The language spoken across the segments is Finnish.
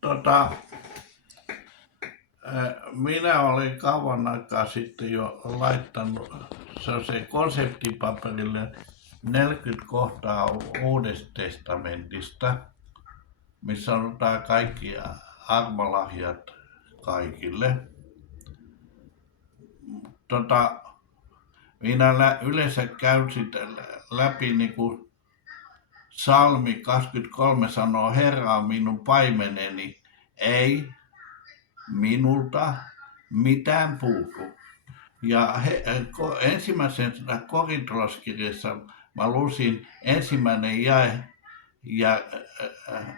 Tota, minä olin kauan aikaa sitten jo laittanut se konseptipaperille 40 kohtaa Uudesta testamentista, missä on kaikki armolahjat kaikille. Minä yleensä käyn sitä läpi, niin kuin Psalmi 23 sanoo, Herra on minun paimeneni, ei minulta mitään puutu. Ja ensimmäisessä korintolaskirjassa mä lusin ensimmäinen jae ja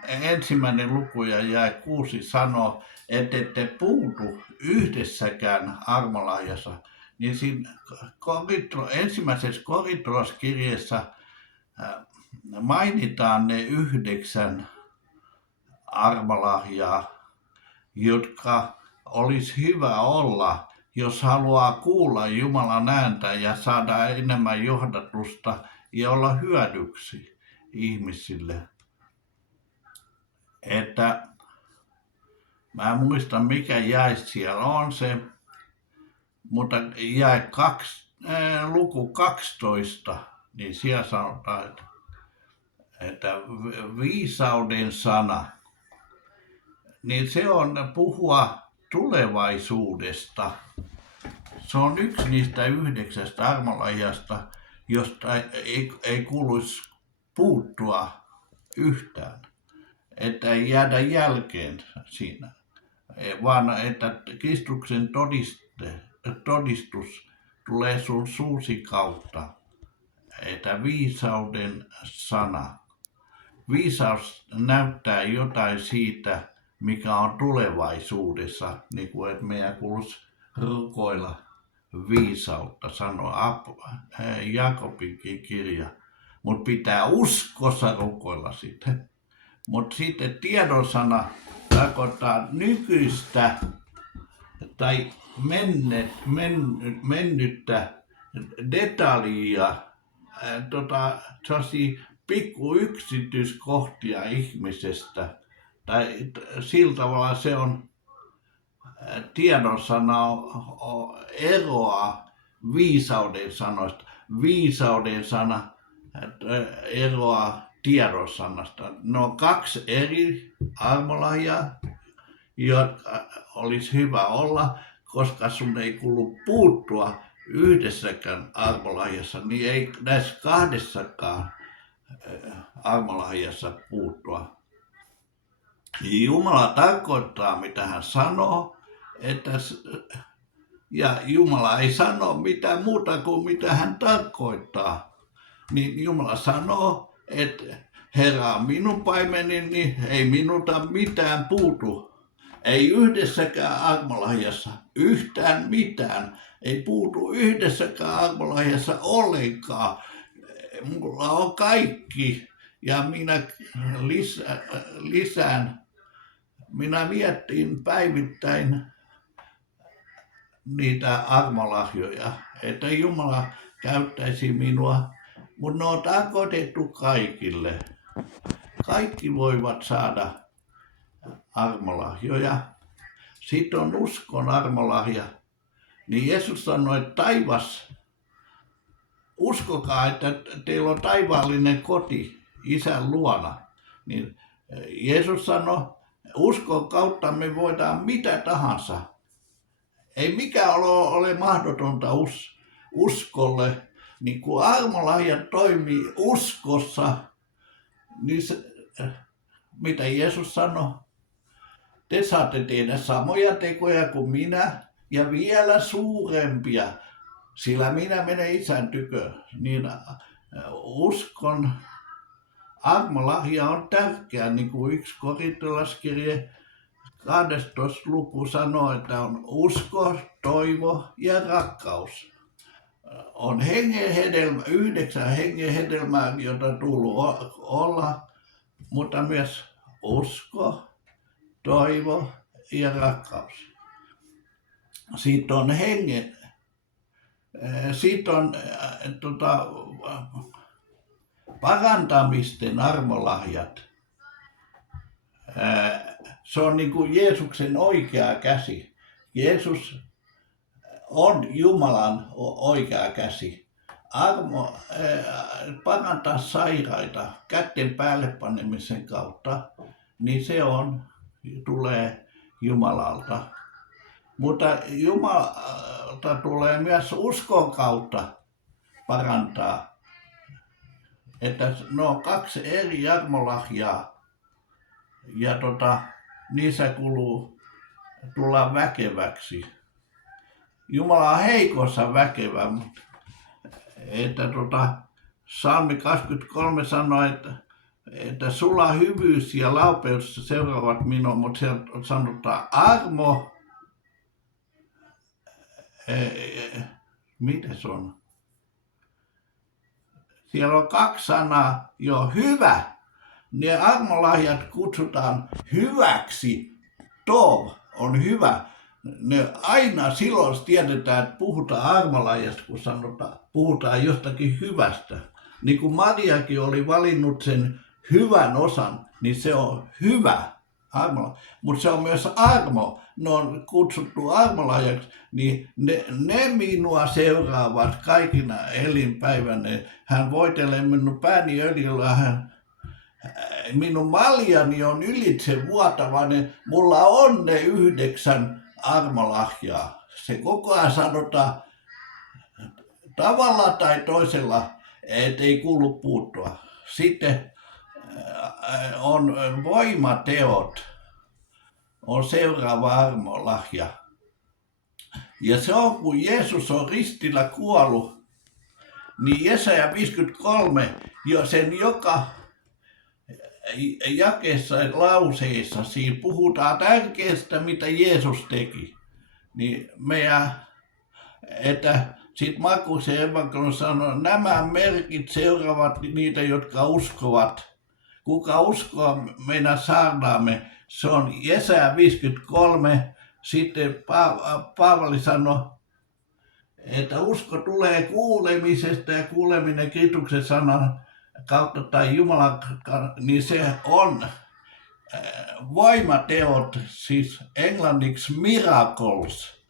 ensimmäinen luku ja jae 6 sanoo, että ette puutu yhdessäkään armolahjassa. Niin siinä ensimmäisessä korintolaskirjassa mainitaan ne 9 armolahjaa, jotka olisi hyvä olla, jos haluaa kuulla Jumalan ääntä ja saada enemmän johdatusta ja olla hyödyksi ihmisille. Että mä en muista mikä jae siellä on se, mutta jae luku 12, niin siellä sanotaan, että viisauden sana, niin se on puhua tulevaisuudesta. Se on yksi niistä 9 armolahjasta, josta ei kuuluisi puuttua yhtään. Että ei jäädä jälkeen siinä, vaan että Kristuksen todistus tulee sun suusi kautta. Että viisauden sana. Viisaus näyttää jotain siitä, mikä on tulevaisuudessa, niin kuin että meidän kuuluisi rukoilla viisautta, sanoa Jakobinkin kirja. Mutta pitää uskossa rukoilla sitä. Mutta sitten tiedonsana tarkoittaa nykyistä tai mennyttä detaljia, pikku yksityiskohtia ihmisestä. Tai sillä tavalla se on tiedonsana eroa viisauden sanoista. Viisauden sana eroa tiedonsanasta. Ne on 2 eri armolahjaa, jotka olisi hyvä olla, koska sun ei kuulu puuttua yhdessäkään armolahjassa, niin ei näissä 2 armolahjassa puuttua. Jumala tarkoittaa, mitä hän sanoo, ja Jumala ei sano mitään muuta kuin mitä hän tarkoittaa. Niin Jumala sanoo, että Herra on minun paimeneni, niin ei minulta mitään puutu. Ei yhdessäkään armolahjassa yhtään mitään. Ei puutu yhdessäkään armolahjassa ollenkaan. Mulla on kaikki ja minä lisään. Minä miettin päivittäin niitä armolahjoja, että Jumala käyttäisi minua, mutta ne on tarkoitettu kaikille. Kaikki voivat saada armolahjoja. Sitten on uskon armolahja. Niin Jeesus sanoi, että uskokaa, että teillä on taivaallinen koti Isän luona. Niin Jeesus sanoi, uskon kautta me voidaan mitä tahansa. Ei mikään ole mahdotonta uskolle. Niin kun armolahja toimii uskossa, niin mitä Jeesus sanoi? Te saatte tehdä samoja tekoja kuin minä ja vielä suurempia, sillä minä menen Isän tykö. Niin uskon armolahja on tärkeä, niin kuin 1 korintolaskirja 12 luku sanoo, että on usko, toivo ja rakkaus. On 9 hengen hedelmää, jota tullut olla, mutta myös usko, toivo ja rakkaus. Sitten on parantamisten armolahjat. se on niin kuin Jeesuksen oikea käsi. Jeesus on Jumalan oikea käsi. Armo parantaa sairaita kätten päälle panemisen kautta, niin se tulee Jumalalta. Mutta Jumalalta tulee myös uskon kautta parantaa. Että ne on kaksi eri armolahjaa ja niissä tullaan väkeväksi. Jumala on heikossa väkevä, että Psalmi 23 sanoo, että sulla hyvyys ja laupeus seuraavat minua, mutta siellä sanotaan armo, mitä se on? Siellä on kaksi sanaa, jo hyvä. Ne armolahjat kutsutaan hyväksi. Tov on hyvä. Ne aina silloin tiedetään, että puhutaan armolahjasta, kun puhutaan jostakin hyvästä. Niin kuin Mariakin oli valinnut sen hyvän osan, niin se on hyvä armola. Mutta se on myös armo. Ne on kutsuttu armolahjaksi, niin ne minua seuraavat kaikina elinpäivänä. Hän voitelee minun pääni öljyllä, minun maljani on ylitse vuotavainen, mulla on ne 9 armolahjaa. Se koko ajan sanotaan tavalla tai toisella, ettei kuulu puuttua. Sitten on voimateot, on seuraava armolahja. Ja se on, kun Jeesus on ristillä kuollut, niin Jesaja 53, jo sen joka jakeessa lauseessa siinä puhutaan tärkeästä, mitä Jeesus teki. Niin että sitten Markuksen evankeliumi sanoo, nämä merkit seuraavat niitä, jotka uskovat. Kuka uskoo meidän saarnaamme, se on Jesaja 53. Sitten Paavali sanoi, että usko tulee kuulemisesta ja kuuleminen Kristuksen sanan kautta tai Jumalan, niin se on voimateot, siis englanniksi miracles,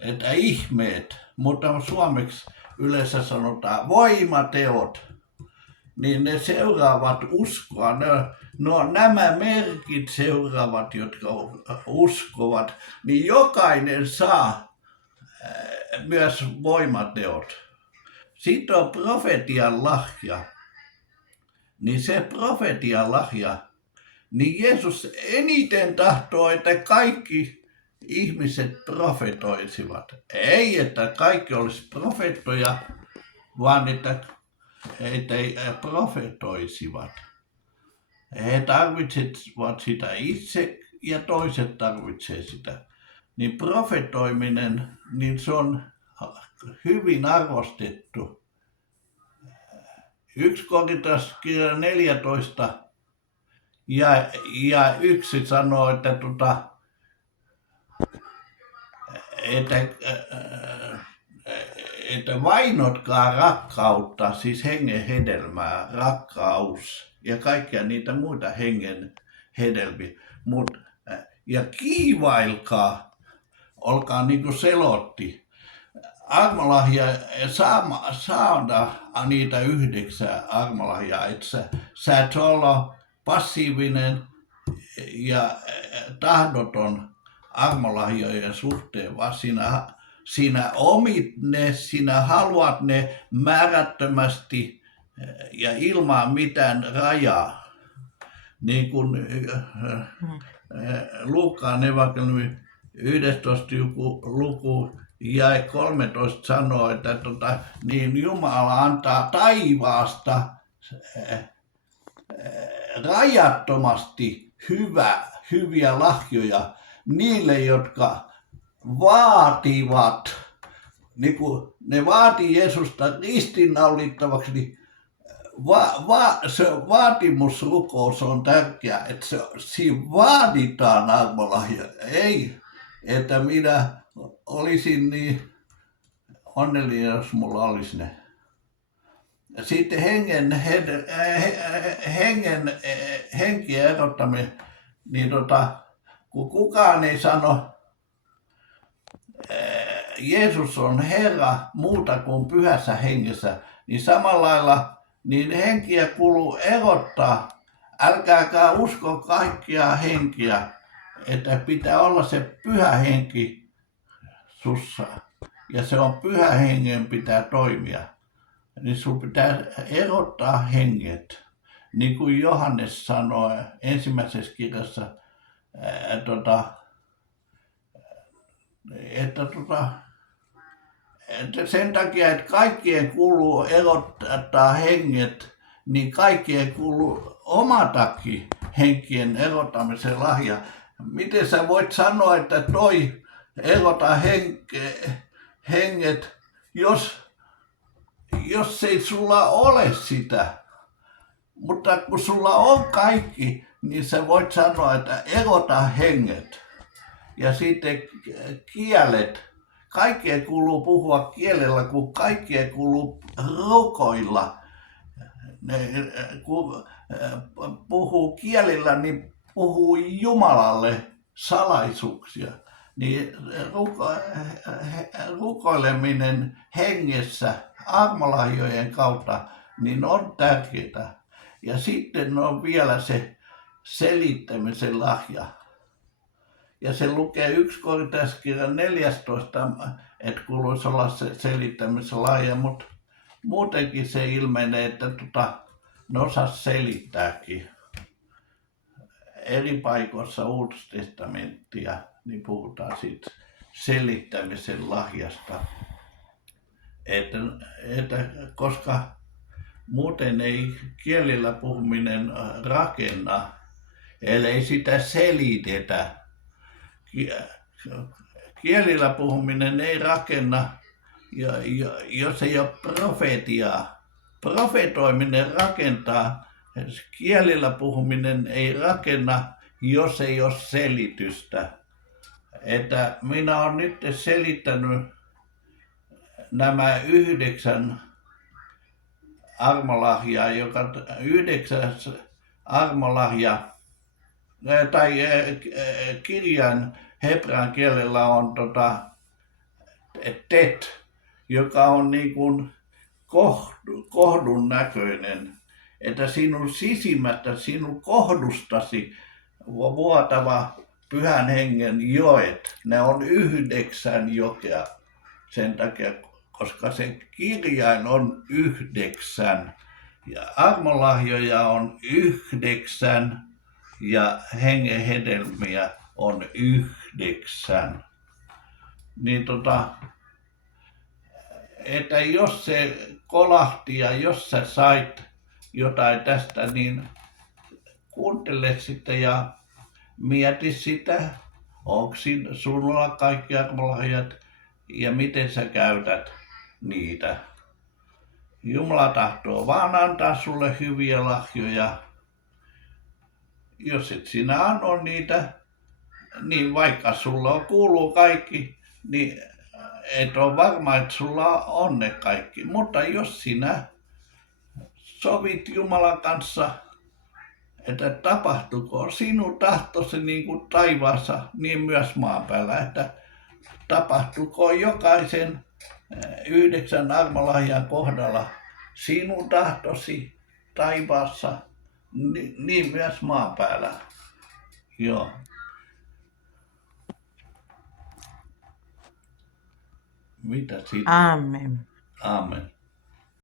että ihmeet, mutta suomeksi yleensä sanotaan voimateot, niin ne seuraavat uskoa, ne on nämä merkit seuraavat, jotka uskovat, niin jokainen saa myös voimateot. Sitten on profetian lahja. Niin se profetian lahja, niin Jeesus eniten tahtoo, että kaikki ihmiset profetoisivat. Ei, että kaikki olisi profeettoja, vaan että profetoisivat. He tarvitsevat sitä itse ja toiset tarvitsevat sitä. Niin profetoiminen, niin se on hyvin arvostettu. 1 Korintalaiskirja 14 ja 1 sanoo, että vainotkaa rakkautta, siis hengen hedelmää, rakkaus ja kaikkia niitä muita hengen hedelmiä. Ja kiivailkaa, olkaa niin kuin selotti. Armolahja saada niitä 9 armolahjaa, että sä et olla passiivinen ja tahdoton armolahjojen suhteen, vaan sinä omit ne, sinä haluat ne määrättömästi ja ilman mitään rajaa. Niin kuin Luukkaan evankeliumi 11 luku jae 13 sanoo, että niin Jumala antaa taivaasta rajattomasti hyviä lahjoja niille, jotka vaativat, niin kuin ne vaatii Jeesusta ristiinnaulittavaksi, niin se vaatimusrukous on tärkeä, että siinä vaaditaan armolahja. Ei, että minä olisin niin onnellinen, jos mulla olisi ne. Sitten henkiä erottaminen, niin kun kukaan ei sano, Jeesus on Herra muuta kuin pyhässä hengessä, niin samalla lailla niin henkiä kuuluu erottaa. Älkääkä usko kaikkia henkiä, että pitää olla se pyhä henki sussa. Ja se on pyhä hengen pitää toimia. Niin sun pitää erottaa henget. Niin kuin Johannes sanoi ensimmäisessä kirjassa, että sen takia, että kaikkien kuuluu erottaa henget, niin kaikkien kuuluu omatakin henkien erottamisen lahja. Miten sä voit sanoa, että toi erota henget, jos ei sulla ole sitä? Mutta kun sulla on kaikki, niin sä voit sanoa, että erota henget. Ja sitten kielet. Kaikkien kuuluu puhua kielellä, kun kaikkien kuuluu rukoilla. Kun puhuu kielillä, niin puhuu Jumalalle salaisuuksia. Niin rukoileminen hengessä armolahjojen kautta niin on tärkeää. Ja sitten on vielä se selittämisen lahja. Ja se lukee 1 Korintalaiskirjan 14, että kuuluisi olla se selittämisen lahja, mutta muutenkin se ilmenee, että ne osas selittääkin. Eri paikoissa Uudessa testamenttia niin puhutaan siitä selittämisen lahjasta. Että koska muuten ei kielillä puhuminen rakenna, ellei sitä selitetä. Kielillä puhuminen ei rakenna, jos ei ole profetiaa. Profetoiminen rakentaa, kielillä puhuminen ei rakenna, jos ei ole selitystä. Että minä olen nyt selittänyt nämä 9 armolahjaa, 9. armolahja tai kirjan hebrean kielellä on tet, joka on niin kuin kohdun näköinen, että sinun sisimmästä, sinun kohdustasi vuotava pyhän hengen joet, ne on 9 jokea sen takia, koska se kirjain on 9 ja armolahjoja on 9 ja hengen hedelmiä on 9. Niin että jos se kolahti ja jos sä sait jotain tästä, niin kuuntele sitä ja mieti sitä, onko sulla kaikki armolahjat ja miten sä käytät niitä. Jumala tahtoo vaan antaa sulle hyviä lahjoja. Jos et sinä anna niitä, niin vaikka sulla kuuluu kaikki, niin et ole varma, että sulla on ne kaikki. Mutta jos sinä sovit Jumalan kanssa, että tapahtuko sinun tahtosi niin kuin taivaassa, niin myös maan päällä, että tapahtuko jokaisen 9 armolahjan kohdalla sinun tahtosi taivaassa, niin myös maan päällä. Joo. Mitä sitten? Amen. Amen.